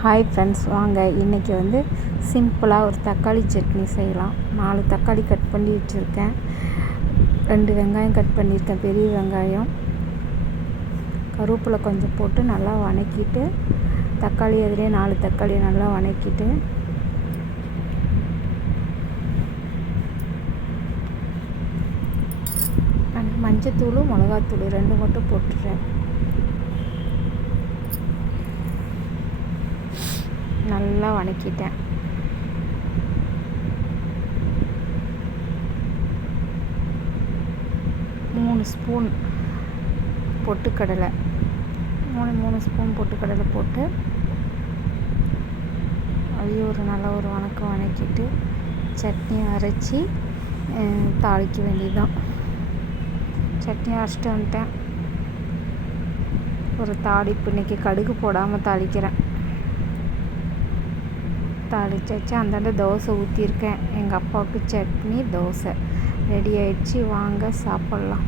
Hi friends வாங்க. இன்றைக்கி வந்து சிம்பிளாக ஒரு தக்காளி சட்னி செய்யலாம். நாலு தக்காளி கட் பண்ணி வச்சுருக்கேன். ரெண்டு வெங்காயம் கட் பண்ணியிருக்கேன் பெரிய வெங்காயம். கருவேப்பிலை கொஞ்சம் போட்டு நல்லா வணக்கிட்டு தக்காளி அதிலே நாலு தக்காளி நல்லா வணக்கிட்டு மஞ்சத்தூளும் மிளகாத்தூள் ரெண்டு மட்டும் போட்டுடுறேன். நல்லா வணக்கிட்டேன். மூணு ஸ்பூன் பொட்டுக்கடலை. மூணு மூணு ஸ்பூன் பொட்டுக்கடலை போட்டு அதையும் ஒரு நல்ல ஒரு வணக்கம் வணக்கிட்டு சட்னி அரைச்சி தாளிக்க வேண்டியதுதான். சட்னி அரைச்சிட்டு வந்துட்டேன். ஒரு தாளிப்பு இன்றைக்கி கடுகு போடாமல் தாளிக்கிறேன். தாளிச்சாச்சு அந்தாண்ட தோசை ஊற்றிருக்கேன் எங்கள் அப்பாவுக்கு சட்னி தோசை. ரெடி ஆயிடுச்சு. வாங்க சாப்பிட்லாம்.